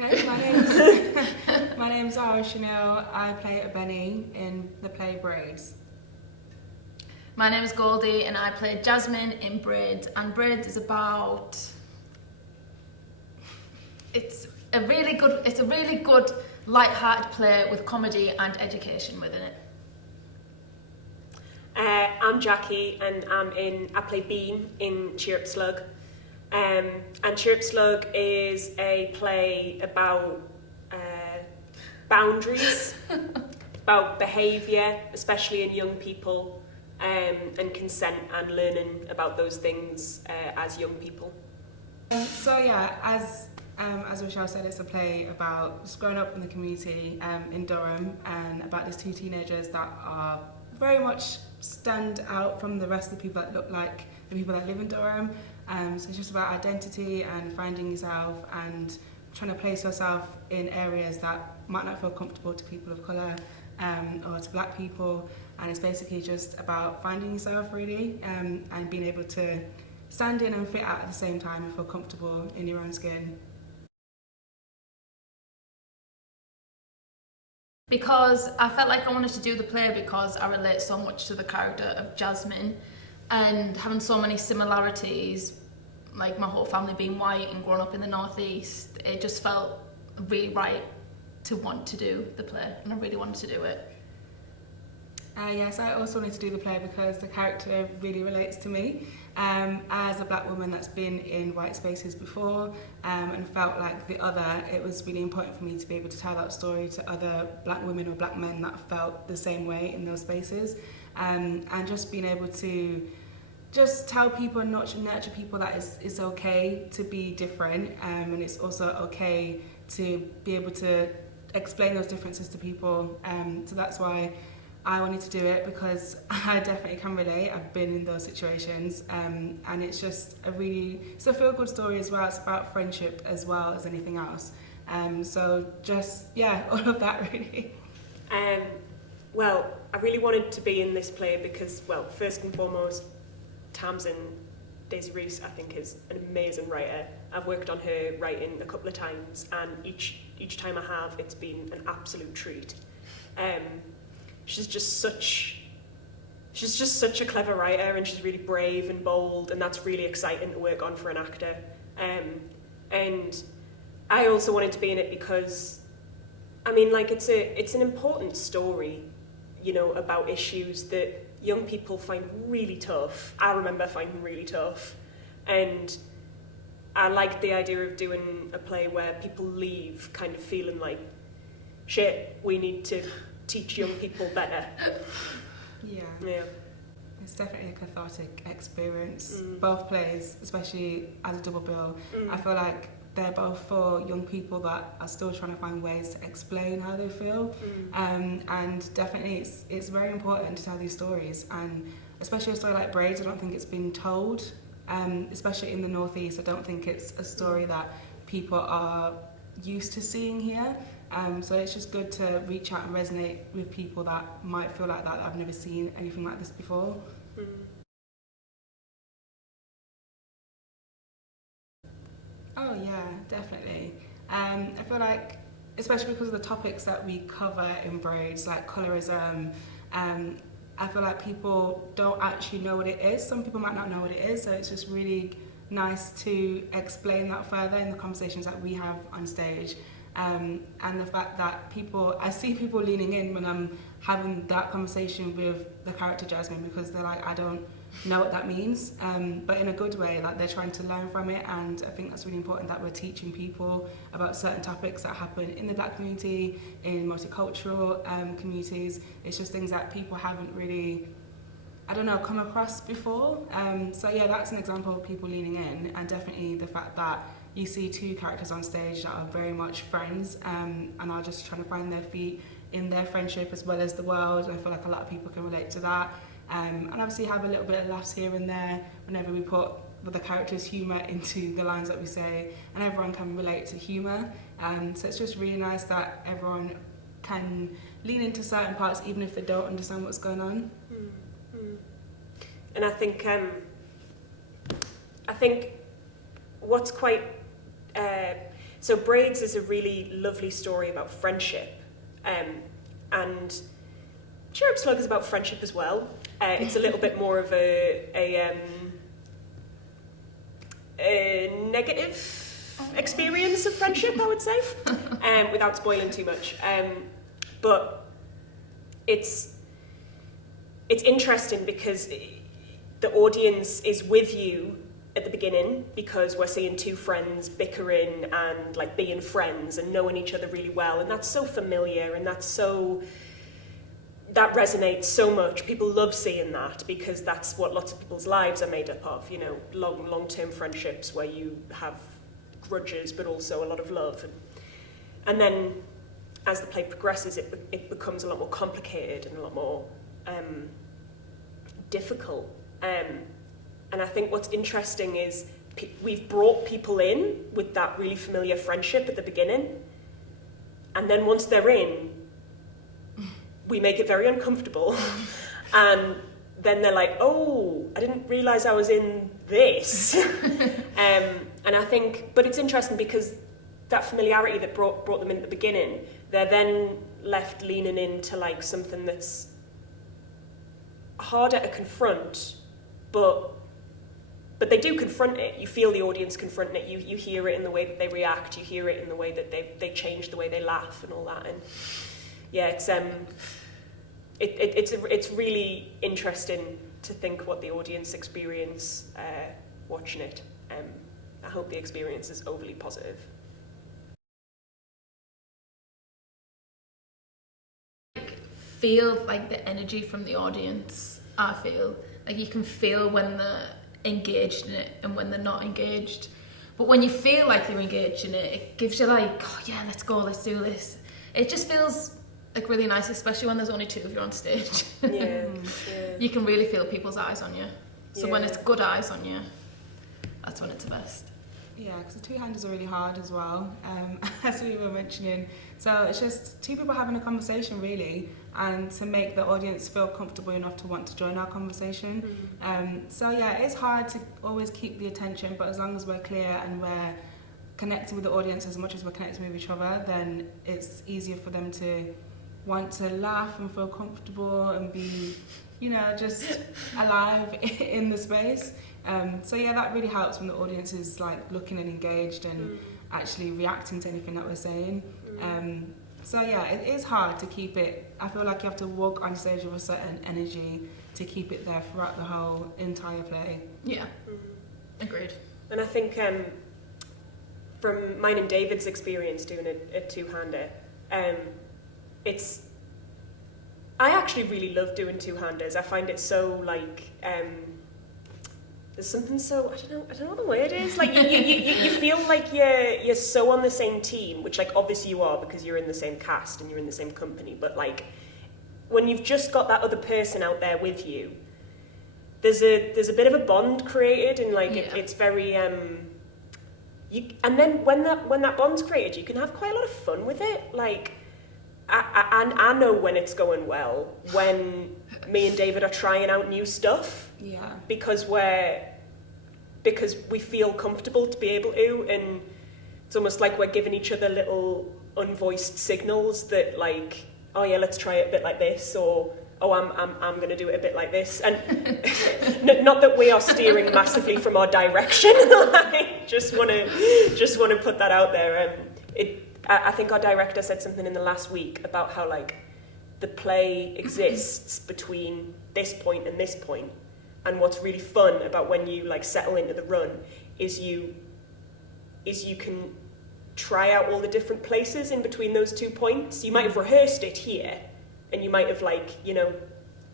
Okay, my name's Xsara-Sheneille. I play a Benny in the play Braids. My name is Goldie and I play Jasmine in Braids. And Braids is about... It's a really good light-hearted play with comedy and education within it. I'm Jackie and I play Bean in Cheer Up Slug. And Cheer Up Slug is a play about boundaries, about behaviour, especially in young people, and consent and learning about those things as young people. So yeah, as Rochelle said, it's a play about just growing up in the community in Durham, and about these two teenagers that are very much stand out from the rest of the people that look like the people that live in Durham. So it's just about identity and finding yourself and trying to place yourself in areas that might not feel comfortable to people of colour or to black people. And it's basically just about finding yourself really, and being able to stand in and fit out at the same time and feel comfortable in your own skin. Because I felt like I wanted to do the play because I relate so much to the character of Jasmine, and having so many similarities, like my whole family being white and growing up in the northeast, it just felt really right to want to do the play, and I really wanted to do it. Yes, I also wanted to do the play because the character really relates to me. As a black woman that's been in white spaces before and felt like the other, it was really important for me to be able to tell that story to other black women or black men that felt the same way in those spaces. And just being able to just tell people and nurture people that it's okay to be different, and it's also okay to be able to explain those differences to people. So that's why I wanted to do it, because I definitely can relate. I've been in those situations, and it's just it's a feel-good story as well. It's about friendship as well as anything else. So just, yeah, all of that really. Well, I really wanted to be in this play because, well, first and foremost, Tamsin Daisy Reese, I think, is an amazing writer. I've worked on her writing a couple of times, and each time I have, it's been an absolute treat. She's just such a clever writer, and she's really brave and bold, and that's really exciting to work on for an actor. And I also wanted to be in it because, I mean, like, it's an important story, you know, about issues that young people find really tough. I remember finding really tough, and I liked the idea of doing a play where people leave kind of feeling like, shit, we need to teach young people better. Yeah. Yeah. It's definitely a cathartic experience. Both plays, especially as a double bill, I feel like they're both for young people that are still trying to find ways to explain how they feel. And definitely it's very important to tell these stories, and especially a story like Braids, I don't think it's been told, especially in the northeast. I don't think it's a story that people are used to seeing here. So it's just good to reach out and resonate with people that might feel like that I've never seen anything like this before. Oh yeah, definitely. I feel like, especially because of the topics that we cover in Braids, like colorism, I feel like people don't actually know what it is. Some people might not know what it is, so it's just really nice to explain that further in the conversations that we have on stage. And the fact that I see people leaning in when I'm having that conversation with the character Jasmine, because they're like, I don't know what that means, but in a good way, like they're trying to learn from it. And I think that's really important, that we're teaching people about certain topics that happen in the black community, in multicultural communities. It's just things that people haven't really, I don't know, come across before. So yeah, that's an example of people leaning in, and definitely the fact that you see two characters on stage that are very much friends, and are just trying to find their feet in their friendship as well as the world. And I feel like a lot of people can relate to that. And obviously have a little bit of laughs here and there whenever we put the characters' humour into the lines that we say, and everyone can relate to humour. So it's just really nice that everyone can lean into certain parts even if they don't understand what's going on. And I think what's quite So Braids is a really lovely story about friendship, and Cheer Up Slug is about friendship as well. It's a little bit more of a negative experience of friendship, I would say, without spoiling too much. But it's interesting because the audience is with you at the beginning because we're seeing two friends bickering and like being friends and knowing each other really well, and that's so familiar and that resonates so much. People love seeing that because that's what lots of people's lives are made up of, you know, long-term friendships where you have grudges but also a lot of love. And then as the play progresses, it becomes a lot more complicated and a lot more difficult. And I think what's interesting is we've brought people in with that really familiar friendship at the beginning, and then once they're in, we make it very uncomfortable, and then they're like, oh, I didn't realise I was in this. And I think, but it's interesting because that familiarity that brought them in at the beginning, they're then left leaning into like something that's harder to confront, but they do confront it. You feel the audience confronting it. You hear it in the way that they react. You hear it in the way that they change the way they laugh and all that. And yeah, it's really interesting to think what the audience experience watching it. I hope the experience is overly positive. Feel like the energy from the audience. I feel like you can feel when they're engaged in it and when they're not engaged. But when you feel like you're engaged in it, it gives you like, oh yeah, let's go, let's do this. It just feels like really nice, especially when there's only two of you on stage. Yeah. You can really feel people's eyes on you. So Yeah. when it's good eyes on you, that's when it's the best. Yeah, because the two-handers are really hard as well, as we were mentioning. So it's just two people having a conversation, really, and to make the audience feel comfortable enough to want to join our conversation. So yeah, it's hard to always keep the attention, but as long as we're clear and we're connecting with the audience as much as we're connecting with each other, then it's easier for them to want to laugh and feel comfortable and be, you know, just alive in the space. So yeah, that really helps when the audience is like looking and engaged and actually reacting to anything that we're saying. So yeah, it is hard to keep it. I feel like you have to walk on stage with a certain energy to keep it there throughout the whole entire play. Yeah, agreed. And I think from mine and David's experience doing a two-hander, I actually really love doing two-handers. I find it so like there's something so I don't know what the word is. Like you feel like you're so on the same team, which like obviously you are because you're in the same cast and you're in the same company. But like when you've just got that other person out there with you, there's a bit of a bond created, and like it's very and then when that bond's created, you can have quite a lot of fun with it. Like I know when it's going well, when me and David are trying out new stuff. Yeah. Because we feel comfortable to be able to, and it's almost like we're giving each other little unvoiced signals that like, oh yeah, let's try it a bit like this, or oh, I'm going to do it a bit like this, and not that we are steering massively from our direction. Like, just want to put that out there. I think our director said something in the last week about how like the play exists between this point and this point. And what's really fun about when you like settle into the run is you can try out all the different places in between those 2 points. You might have rehearsed it here, and you might have like, you know,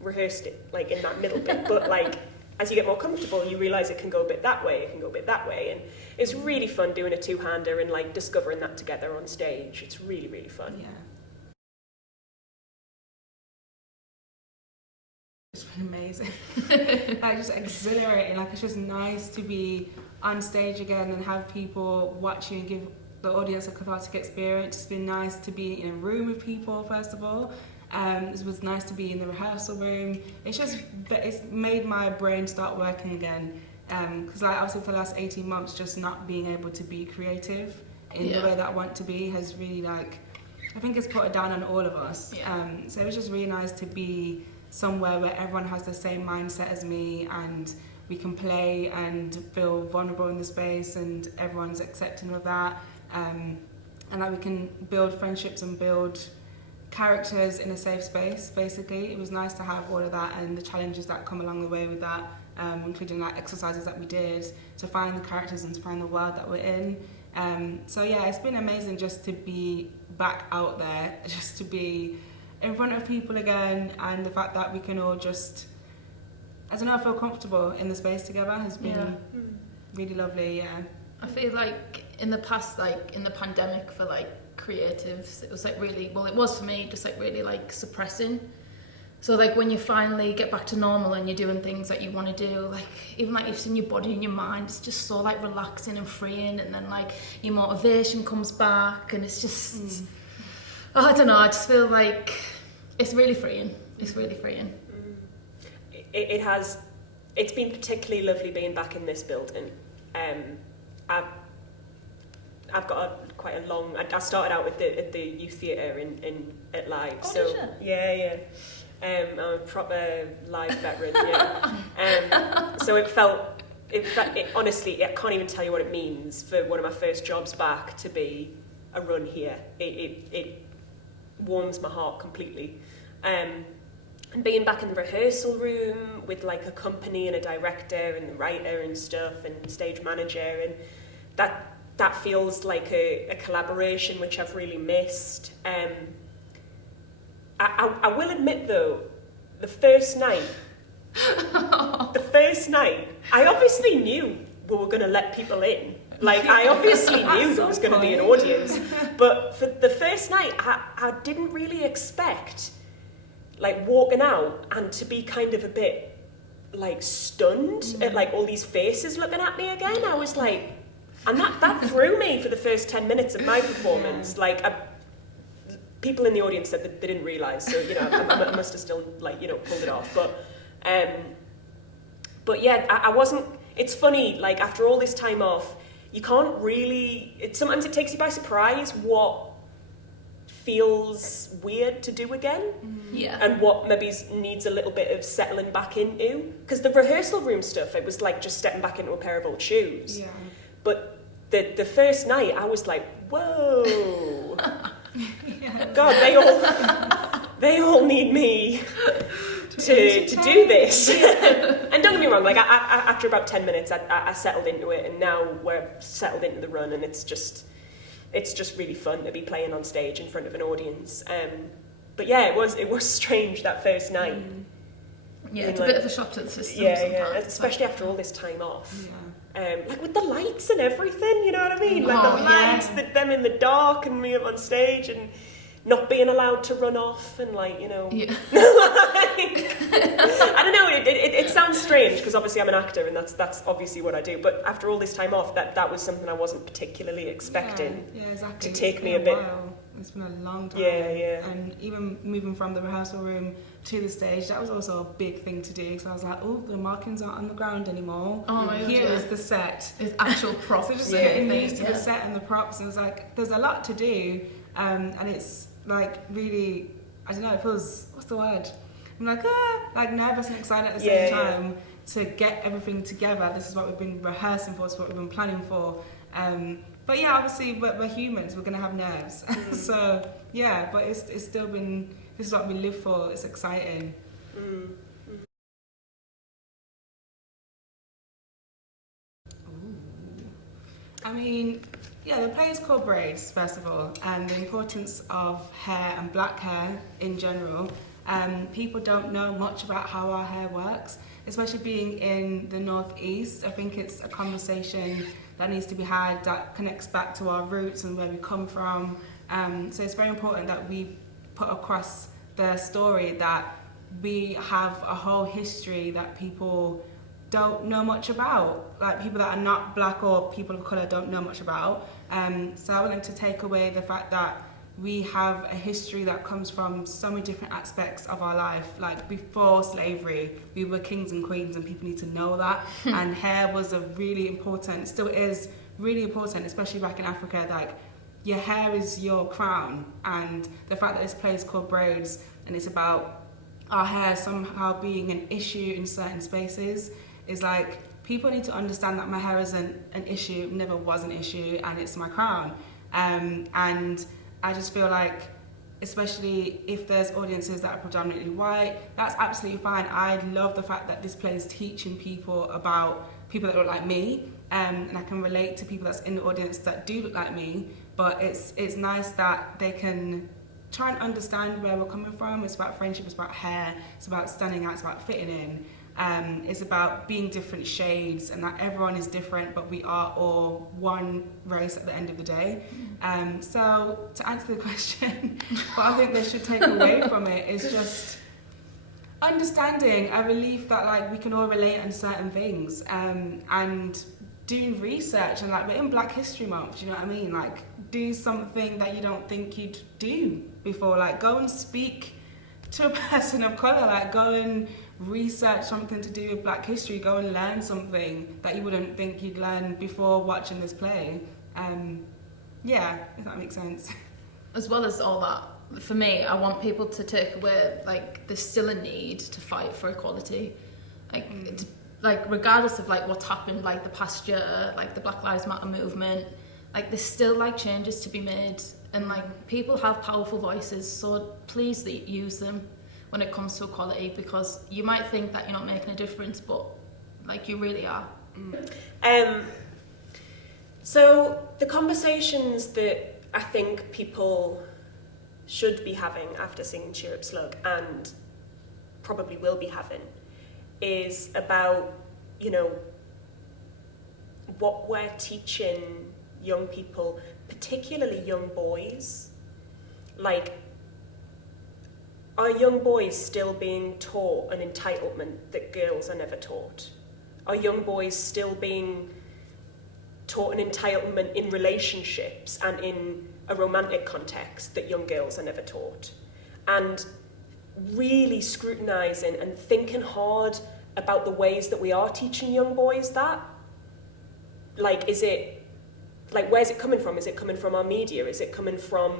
rehearsed it like in that middle bit. But like as you get more comfortable, you realise it can go a bit that way, it can go a bit that way, and it's really fun doing a two-hander and like discovering that together on stage. It's really, really fun. Yeah. It's been amazing. Like just exhilarating. Like it's just nice to be on stage again and have people watch you and give the audience a cathartic experience. It's been nice to be in a room with people, first of all. It was nice to be in the rehearsal room. It's made my brain start working again. Because like obviously for the last 18 months, just not being able to be creative in the way that I want to be has really like, I think it's put it down on all of us. So it was just really nice to be somewhere where everyone has the same mindset as me, and we can play and feel vulnerable in the space, and everyone's accepting of that. And that we can build friendships and build characters in a safe space, basically. It was nice to have all of that and the challenges that come along the way with that, including like exercises that we did to find the characters and to find the world that we're in. So yeah, it's been amazing just to be back out there, just to be in front of people again, and the fact that we can all just, I don't know, feel comfortable in the space together has been really lovely. Yeah, I feel like in the past, like in the pandemic for like creatives, it was like really, well, it was for me, just like really like suppressing. So like when you finally get back to normal and you're doing things that you want to do, like even like it's in your body and your mind, it's just so like relaxing and freeing, and then like your motivation comes back, and it's just I don't know, I just feel like it's really freeing. It's really freeing. It's been particularly lovely being back in this building. I've got quite a long. I started out at the youth theatre at Live. Oh, so did you? yeah. I'm a proper Live veteran. Yeah. So it honestly, I can't even tell you what it means for one of my first jobs back to be a run here. It warms my heart completely. And being back in the rehearsal room with like a company and a director and the writer and stuff and stage manager, and that feels like a collaboration which I've really missed. I will admit though, the first night, I obviously knew we were going to let people in. Like, I obviously knew there was going to be an audience. But for the first night, I didn't really expect, like, walking out and to be kind of a bit, like, stunned at, like, all these faces looking at me again. I was like, and that threw me for the first 10 minutes of my performance. Like, people in the audience said that they didn't realise, so, you know, I must have still, like, you know, pulled it off. But yeah, I wasn't, it's funny, like, after all this time off, you can't really, sometimes it takes you by surprise what feels weird to do again. Yeah. And what maybe needs a little bit of settling back into. Because the rehearsal room stuff, it was like just stepping back into a pair of old shoes. Yeah. But the first night, I was like, whoa. Yeah. God, they all need me to do this. And don't get me wrong, like I after about 10 minutes I settled into it, and now we're settled into the run, and it's just really fun to be playing on stage in front of an audience. But yeah, it was strange that first night. Yeah, it's a bit of a shock to the system. Yeah, especially after all this time off. Like with the lights and everything, you know what I mean? Like the lights, them in the dark and me up on stage, and not being allowed to run off, and like, you know. Yeah. I don't know, it sounds strange because obviously I'm an actor and that's obviously what I do, but after all this time off, that was something I wasn't particularly expecting exactly. to take me a bit. It's been a long time. Yeah. And even moving from the rehearsal room to the stage, that was also a big thing to do. So I was like, oh, the markings aren't on the ground anymore. Oh my Here is the set. It's actual props. So just getting used to the set and the props, and it's like, there's a lot to do. And it's like really, I don't know, it feels, what's the word? I'm like nervous and excited at the same time to get everything together. This is what we've been rehearsing for, it's what we've been planning for. But yeah, obviously we're humans, we're going to have nerves. So yeah, but it's still been, this is what we live for, it's exciting. I mean, yeah, the play is called Braids, first of all, and the importance of hair and black hair in general. People don't know much about how our hair works, especially being in the Northeast. I think it's a conversation that needs to be had that connects back to our roots and where we come from. So it's very important that we put across the story that we have a whole history that people don't know much about, like people that are not black or people of colour don't know much about. So I wanted to take away the fact that we have a history that comes from so many different aspects of our life. Like before slavery, we were kings and queens, and people need to know that. And hair was a really important, still is really important, especially back in Africa. Like, your hair is your crown, and the fact that this play is called Braids and it's about our hair somehow being an issue in certain spaces is like, people need to understand that my hair isn't an issue, never was an issue, and it's my crown. And I just feel like, especially if there's audiences that are predominantly white, that's absolutely fine. I love the fact that this play is teaching people about people that look like me, and I can relate to people that's in the audience that do look like me, but it's nice that they can try and understand where we're coming from. It's about friendship, it's about hair, it's about standing out, it's about fitting in. It's about being different shades, and that everyone is different, but we are all one race at the end of the day. So to answer the question, what I think they should take away from it is just understanding a relief that like we can all relate on certain things, and doing research, and like, we're in Black History Month, you know what I mean? Like, do something that you don't think you'd do before. Like, go and speak to a person of colour, like go and research something to do with Black history, go and learn something that you wouldn't think you'd learn before watching this play. Yeah, if that makes sense. As well as all that, for me, I want people to take away, like, there's still a need to fight for equality. Like, regardless of, like, what's happened, like, the past year, like, the Black Lives Matter movement, like, there's still, like, changes to be made. And, like, people have powerful voices, so please use them when it comes to equality, because you might think that you're not making a difference, but, like, you really are. So the conversations that I think people should be having after singing Cheer Up Slug, and probably will be having, is about, you know, what we're teaching young people, particularly young boys. Like, are young boys still being taught an entitlement that girls are never taught? Are young boys still being taught an entitlement in relationships and in a romantic context that young girls are never taught? And really scrutinising and thinking hard about the ways that we are teaching young boys that. Like, is it, like, where's it coming from? Is it coming from our media? Is it coming from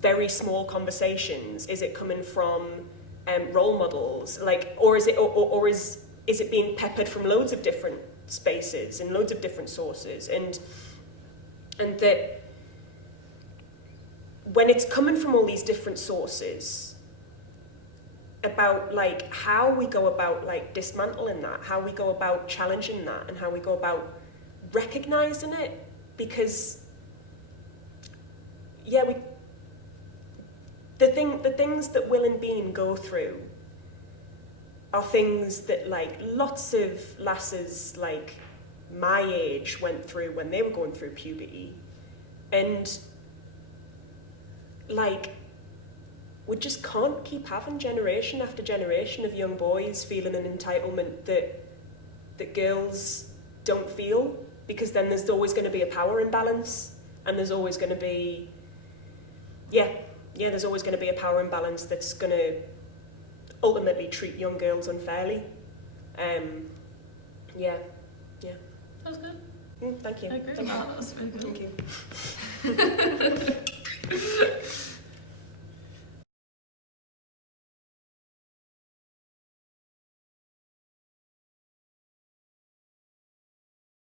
very small conversations? Is it coming from role models? Like, or is it being peppered from loads of different spaces and loads of different sources? And that when it's coming from all these different sources, about like how we go about like dismantling that, how we go about challenging that, and how we go about recognizing it, because yeah, the things that Will and Bean go through are things that like lots of lasses like my age went through when they were going through puberty, and like we just can't keep having generation after generation of young boys feeling an entitlement that girls don't feel, because then there's always going to be a power imbalance, and there's always going to be there's always going to be a power imbalance that's going to ultimately treat young girls unfairly. Yeah. That was good. Thank you. I agree. Thank you. That was really good. Thank you.